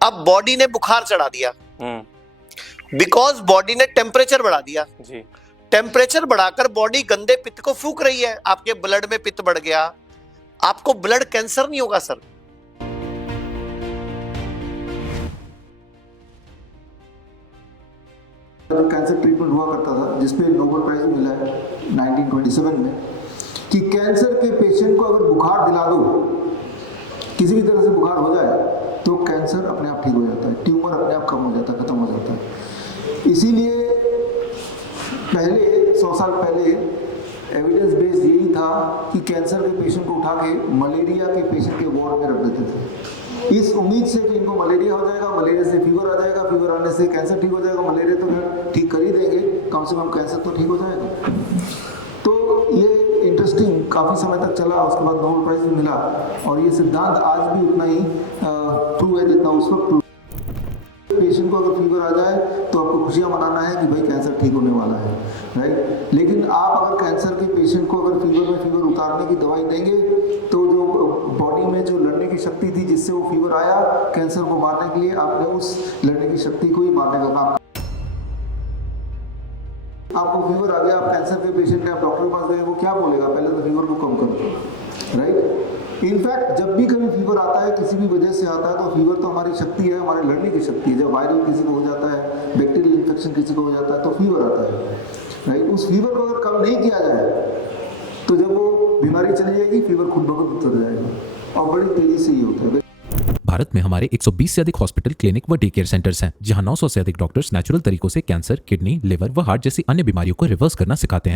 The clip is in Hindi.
अब बॉडी ने बुखार चढ़ा दिया, बिकॉज बॉडी ने टेम्परेचर बढ़ा दिया जी। टेम्परेचर बढ़ाकर बॉडी गंदे पित्त को फूंक रही है, आपके ब्लड में पित्त बढ़ गया, आपको ब्लड कैंसर नहीं होगा सर। कैंसर ट्रीटमेंट हुआ करता था जिसपे नोबेल प्राइज मिला है 1927 में, कि कैंसर के पेशेंट को अगर बुखार दिला दो, किसी भी तरह से बुखार हो जाए तो कैंसर अपने आप ठीक हो जाता है, ट्यूमर अपने आप कम हो जाता है, खत्म हो जाता है। इसीलिए पहले 100 साल पहले एविडेंस बेस्ड यही था कि कैंसर के पेशेंट को उठा के मलेरिया के पेशेंट के वार्ड में रख देते थे, इस उम्मीद से कि इनको मलेरिया हो जाएगा, मलेरिया से फीवर आ जाएगा, फीवर आने से कैंसर ठीक हो जाएगा, मलेरिया तो ठीक कर ही देंगे, कम से कम कैंसर तो ठीक हो जाएगा। तो ये इंटरेस्टिंग काफ़ी समय तक चला, उसके बाद नोबेल प्राइज भी मिला, और ये सिद्धांत आज भी उतना ही ट्रू है जितना उस वक्त ट्रू। पेशेंट को अगर फीवर आ जाए तो आपको खुशियाँ मनाना है कि भाई कैंसर ठीक होने वाला है, राइट। लेकिन आप अगर कैंसर के पेशेंट को अगर फीवर में फीवर उतारने की दवाई देंगे तो जो बॉडी में जो लड़ने की शक्ति थी जिससे वो फीवर आया कैंसर को मारने के लिए, आपने उस लड़ने की शक्ति को ही मारने का काम। आपको फीवर आ गया, आप कैंसर के पेशेंट हैं, आप डॉक्टर के पास गए, वो क्या बोलेगा, पहले तो फीवर को कम करो, राइट। इनफैक्ट जब भी कभी फीवर आता है, किसी भी वजह से आता है, तो फीवर तो हमारी शक्ति है, हमारे लड़ने की शक्ति है। जब वायरल किसी को हो जाता है, बैक्टीरियल इन्फेक्शन किसी को हो जाता है, तो फीवर आता है, राइट। उस फीवर को अगर कम नहीं किया जाए तो जब वो बीमारी चली जाएगी, फीवर खुद ब खुद उतर जाएगा, और बड़ी तेजी से ये होता है। भारत में हमारे 120 से अधिक हॉस्पिटल, क्लिनिक व डे केयर सेंटर्स हैं, जहां 900 से अधिक डॉक्टर्स नेचुरल तरीकों से कैंसर, किडनी, लिवर व हार्ट जैसी अन्य बीमारियों को रिवर्स करना सिखाते हैं।